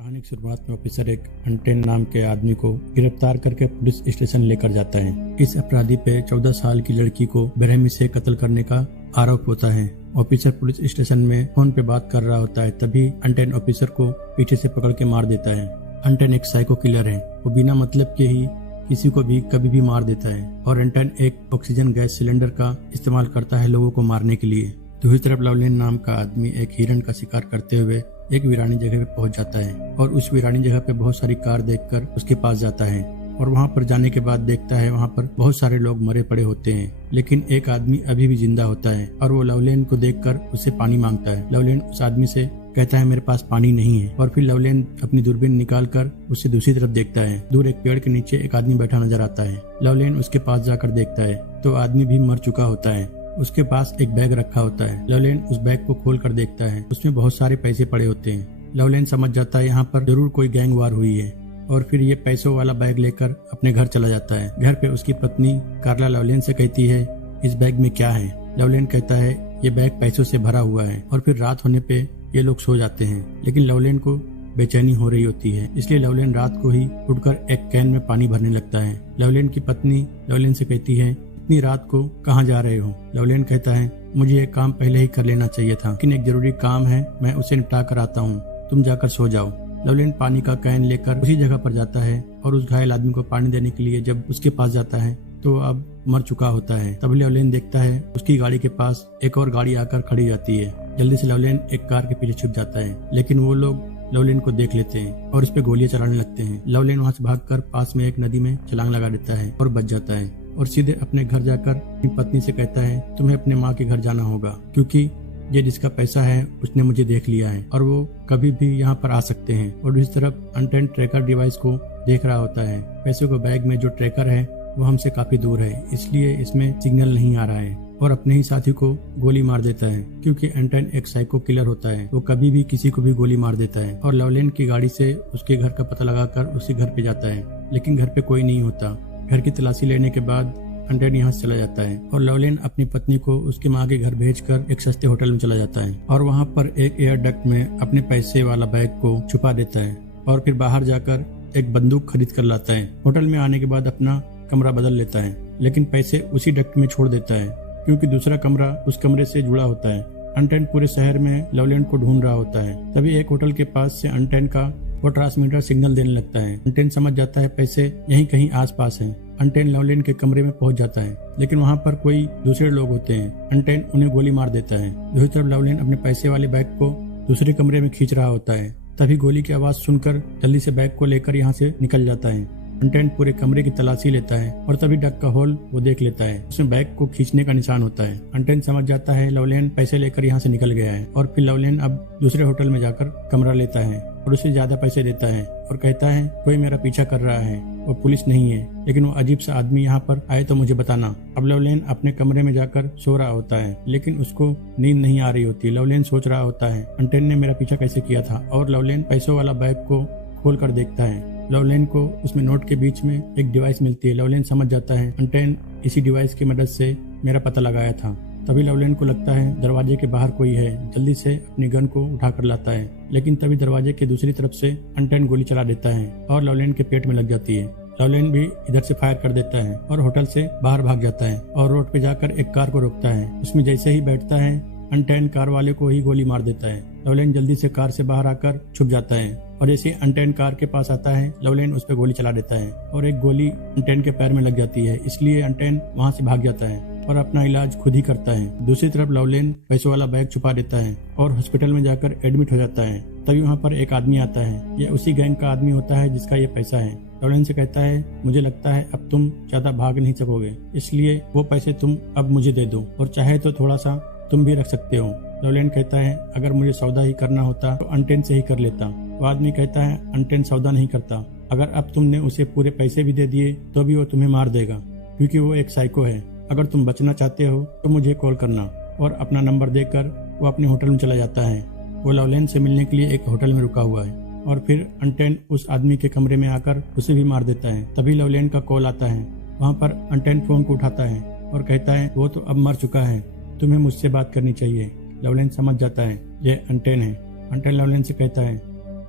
कहानी की शुरुआत में ऑफिसर एक अंटेन नाम के आदमी को गिरफ्तार करके पुलिस स्टेशन लेकर जाता है। इस अपराधी पे 14 साल की लड़की को बेरहमी से कत्ल करने का आरोप होता है। ऑफिसर पुलिस स्टेशन में फोन पे बात कर रहा होता है, तभी अंटेन ऑफिसर को पीछे से पकड़ के मार देता है। अंटेन एक साइको किलर है, वो बिना मतलब के ही किसी को भी कभी भी मार देता है और अंटेन एक ऑक्सीजन गैस सिलेंडर का इस्तेमाल करता है लोगों को मारने के लिए। दूसरी तरफ लवलेन नाम का आदमी एक हिरण का शिकार करते हुए एक वीरानी जगह पे पहुंच जाता है और उस वीरानी जगह पे बहुत सारी कार देखकर उसके पास जाता है और वहां पर जाने के बाद देखता है वहां पर बहुत सारे लोग मरे पड़े होते हैं, लेकिन एक आदमी अभी भी जिंदा होता है और वो लवलेन को देखकर उससे पानी मांगता है। लवलेन उस आदमी से कहता है मेरे पास पानी नहीं है और फिर लवलेन अपनी दूरबीन निकाल कर उससे दूसरी तरफ देखता है। दूर एक पेड़ के नीचे एक आदमी बैठा नजर आता है। लवलेन उसके पास जाकर देखता है तो आदमी भी मर चुका होता है। उसके पास एक बैग रखा होता है। लवलेन उस बैग को खोल कर देखता है, उसमें बहुत सारे पैसे पड़े होते हैं। लवलेन समझ जाता है यहाँ पर जरूर कोई गैंग वार हुई है और फिर ये पैसों वाला बैग लेकर अपने घर चला जाता है। घर पे उसकी पत्नी कार्ला लवलेन से कहती है इस बैग में क्या है। लवलेन कहता है ये बैग पैसों से भरा हुआ है और फिर रात होने पे ये लोग सो जाते हैं, लेकिन लवलेन को बेचैनी हो रही होती है, इसलिए लवलेन रात को ही उठकर एक कैन में पानी भरने लगता है। लवलेन की पत्नी लवलेन से कहती है इतनी रात को कहाँ जा रहे हो। लवलेन कहता है मुझे ये काम पहले ही कर लेना चाहिए था, लेकिन एक जरूरी काम है, मैं उसे निपटा कर आता हूँ, तुम जाकर सो जाओ। लवलेन पानी का कैन लेकर उसी जगह पर जाता है और उस घायल आदमी को पानी देने के लिए जब उसके पास जाता है तो अब मर चुका होता है। तभी लवलेन देखता है उसकी गाड़ी के पास एक और गाड़ी आकर खड़ी जाती है। जल्दी से लवलेन एक कार के पीछे छुप जाता है, लेकिन वो लोग लवलेन को देख लेते हैं और उस पे गोलियां चलाने लगते हैं। लवलेन वहां से भागकर पास में एक नदी में छलांग लगा देता है और बच जाता है और सीधे अपने घर जाकर अपनी पत्नी से कहता है तुम्हें अपने माँ के घर जाना होगा, क्योंकि ये जिसका पैसा है उसने मुझे देख लिया है और वो कभी भी यहाँ पर आ सकते हैं। और दूसरी तरफ अंटेन ट्रैकर डिवाइस को देख रहा होता है। पैसों के बैग में जो ट्रैकर है वो हमसे काफी दूर है, इसलिए इसमें सिग्नल नहीं आ रहा है और अपने ही साथी को गोली मार देता है, क्योंकि एंटन एक साइको किलर होता है, वो कभी भी किसी को भी गोली मार देता है। और लवलेन की गाड़ी से उसके घर का पता लगाकर उसी घर पे जाता है, लेकिन घर पे कोई नहीं होता। घर की तलाशी लेने के बाद अंटेन यहाँ से चला जाता है और लवलेन अपनी पत्नी को उसकी माँ के घर भेजकर एक सस्ते होटल में चला जाता है और वहाँ पर एक एयर डक्ट में अपने पैसे वाला बैग को छुपा देता है और फिर बाहर जाकर एक बंदूक खरीद कर लाता है। होटल में आने के बाद अपना कमरा बदल लेता है, लेकिन पैसे उसी डक्ट में छोड़ देता है, क्योंकि दूसरा कमरा उस कमरे से जुड़ा होता है। अंटेन पूरे शहर में लवलेन को ढूंढ रहा होता है। तभी एक होटल के पास से अंटेन का वो ट्रांसमीटर सिग्नल देने लगता है। अंटेन समझ जाता है पैसे यहीं कहीं आसपास हैं। अंटेन लवलेन के कमरे में पहुंच जाता है, लेकिन वहां पर कोई दूसरे लोग होते हैं। अंटेन उन्हें गोली मार देता है। दूसरी तरफ लवलेन अपने पैसे वाले बैग को दूसरे कमरे में खींच रहा होता है। तभी गोली की आवाज सुनकर जल्दी से बैग को लेकर यहाँ से निकल जाता है। अंटेन पूरे कमरे की तलाशी लेता है और तभी डक का होल वो देख लेता है, उसमें बैग को खींचने का निशान होता है। अंटेन समझ जाता है लवलेन पैसे लेकर यहाँ से निकल गया है और फिर लवलेन अब दूसरे होटल में जाकर कमरा लेता है और उसे ज्यादा पैसे देता है और कहता है कोई मेरा पीछा कर रहा है, वो पुलिस नहीं है, लेकिन वो अजीब सा आदमी यहाँ पर आए तो मुझे बताना। अब लवलेन अपने कमरे में जाकर सो रहा होता है, लेकिन उसको नींद नहीं आ रही होती। लवलेन सोच रहा होता है अंटेन ने मेरा पीछा कैसे किया था, और लवलेन पैसों वाला बैग को खोल कर देखता है। लवलेन को उसमें नोट के बीच में एक डिवाइस मिलती है। लवलेन समझ जाता है अंटेन इसी डिवाइस की मदद से मेरा पता लगाया था। तभी लवलेन को लगता है दरवाजे के बाहर कोई है। जल्दी से अपनी गन को उठा कर लाता है, लेकिन तभी दरवाजे के दूसरी तरफ से अंटेन गोली चला देता है और लवलेन के पेट में लग जाती है। लवलेन भी इधर से फायर कर देता है और होटल से बाहर भाग जाता है और रोड पे जाकर एक कार को रोकता है। उसमें जैसे ही बैठता है अंटेन कार वाले को ही गोली मार देता है। लवलेन जल्दी से कार से बाहर आकर छुप जाता है और जैसे अंटेन कार के पास आता है लवलेन उस पर गोली चला देता है और एक गोली अंटेन के पैर में लग जाती है, इसलिए अंटेन वहां से भाग जाता है और अपना इलाज खुद ही करता है। दूसरी तरफ लवलेन पैसों वाला बैग छुपा देता है और हॉस्पिटल में जाकर एडमिट हो जाता है। तभी वहाँ पर एक आदमी आता है। ये उसी गैंग का आदमी होता है जिसका ये पैसा है। लवलेन से कहता है मुझे लगता है अब तुम ज्यादा भाग नहीं सकोगे, इसलिए वो पैसे तुम अब मुझे दे दो और चाहे तो थोड़ा सा तुम भी रख सकते हो। लवलेन कहता है अगर मुझे सौदा ही करना होता तो अंटेन से ही कर लेता। वो आदमी कहता है अंटेन सौदा नहीं करता, अगर अब तुमने उसे पूरे पैसे भी दे दिए तो भी वो तुम्हें मार देगा, क्योंकि वो एक साइको है। अगर तुम बचना चाहते हो तो मुझे कॉल करना, और अपना नंबर देकर वो अपने होटल में चला जाता है। वो लवलेन से मिलने के लिए एक होटल में रुका हुआ है और फिर अंटेन उस आदमी के कमरे में आकर उसे भी मार देता है। तभी लवलेन का कॉल आता है। वहाँ पर अंटेन फोन को उठाता है और कहता है वो तो अब मर चुका है, तुम्हें मुझसे बात करनी चाहिए। लवलेन समझ जाता है ये अंटेन है। अंटेन लवलेन से कहता है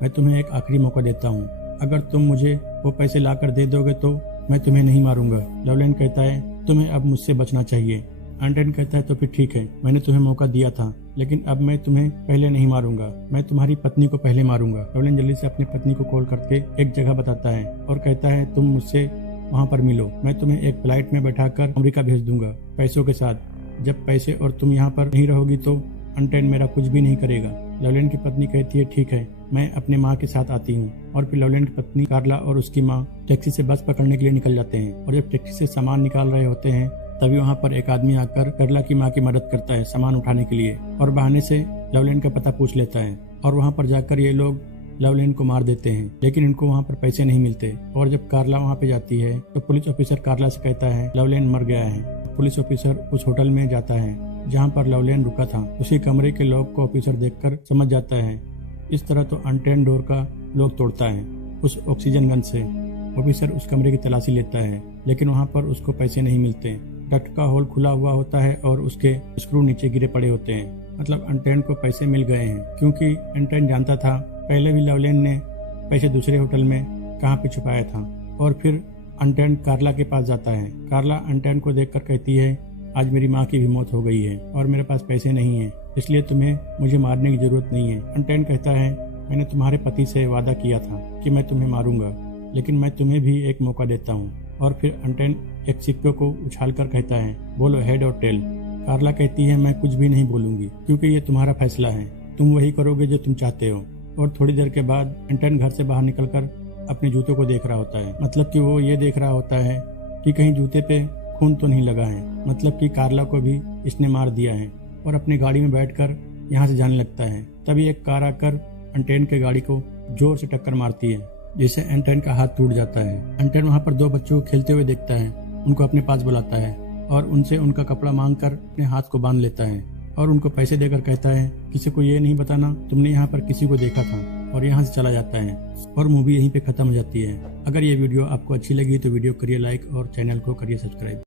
मैं तुम्हें एक आखिरी मौका देता हूँ, अगर तुम मुझे वो पैसे ला कर दे दोगे तो मैं तुम्हें नहीं मारूंगा। लवलैंड कहता है तुम्हें अब मुझसे बचना चाहिए। एंटन कहता है तो फिर ठीक है, मैंने तुम्हें मौका दिया था, लेकिन अब मैं तुम्हें पहले नहीं मारूंगा, मैं तुम्हारी पत्नी को पहले मारूंगा। लवलैंड जल्दी से अपनी पत्नी को कॉल करके एक जगह बताता है और कहता है तुम मुझसे वहाँ पर मिलो, मैं तुम्हें एक फ्लाइट में बैठाकर अमेरिका भेज दूंगा पैसों के साथ। जब पैसे और तुम यहाँ पर नहीं रहोगी तो एंटन मेरा कुछ भी नहीं करेगा। लवलैंड की पत्नी कहती है ठीक है, मैं अपने माँ के साथ आती हूँ। और फिर लवलैंड की पत्नी कार्ला और उसकी माँ टैक्सी से बस पकड़ने के लिए निकल जाते हैं। और जब टैक्सी से सामान निकाल रहे होते हैं तभी वहाँ पर एक आदमी आकर कार्ला की माँ की मदद करता है सामान उठाने के लिए, और बहाने से लवलैंड का पता पूछ लेता है। और वहाँ पर जाकर ये लोग लवलैंड को मार देते हैं, लेकिन इनको वहाँ पर पैसे नहीं मिलते। और जब कार्ला वहाँ पे जाती है तो पुलिस ऑफिसर कार्ला से कहता है लवलैंड मर गया है। पुलिस ऑफिसर उस होटल में जाता है जहाँ पर लवलैंड रुका था। उसी कमरे के लॉक को ऑफिसर देखकर समझ जाता है। इस तरह तो अनटेन डोर का लॉक तोड़ता है उस ऑक्सीजन गन से। ऑफिसर उस कमरे की तलाशी लेता है, लेकिन वहाँ पर उसको पैसे नहीं मिलते। डक्ट का होल खुला हुआ होता है और उसके स्क्रू नीचे गिरे पड़े होते हैं। मतलब एंटन को पैसे मिल गए हैं, क्योंकि एंटन जानता था पहले भी लवलैंड ने पैसे दूसरे होटल में कहाँ पे छुपाया था। और फिर एंटन कार्ला के पास जाता है। कार्ला एंटन को देखकर कहती है आज मेरी माँ की भी मौत हो गई है और मेरे पास पैसे नहीं है, इसलिए तुम्हें मुझे मारने की जरूरत नहीं है। एंटन कहता है मैंने तुम्हारे पति से वादा किया था कि मैं तुम्हें मारूंगा, लेकिन मैं तुम्हें भी एक मौका देता हूँ। और फिर एंटन एक सिक्के को उछालकर कहता है बोलो हेड और टेल। कार्ला कहती है मैं कुछ भी नहीं बोलूंगी, क्योंकि ये तुम्हारा फैसला है, तुम वही करोगे जो तुम चाहते हो। और थोड़ी देर के बाद एंटन घर से बाहर निकलकर अपने जूतों को देख रहा होता है। मतलब कि वो ये देख रहा होता है कि कहीं जूते पे खून तो नहीं लगा है, मतलब कि कार्ला को भी इसने मार दिया है। और अपनी गाड़ी में बैठकर यहाँ से जाने लगता है। तभी एक कार आकर एंटन के गाड़ी को जोर से टक्कर मारती है, जिससे एंटन का हाथ टूट जाता है। एंटन वहाँ पर दो बच्चों को खेलते हुए देखता है, उनको अपने पास बुलाता है और उनसे उनका कपड़ा मांगकर अपने हाथ को बांध लेता है और उनको पैसे देकर कहता है किसी को ये नहीं बताना तुमने यहाँ पर किसी को देखा था, और यहाँ से चला जाता है। और मूवी यहीं पे खत्म हो जाती है। अगर ये वीडियो आपको अच्छी लगी तो वीडियो करिए लाइक और चैनल को करिए सब्सक्राइब।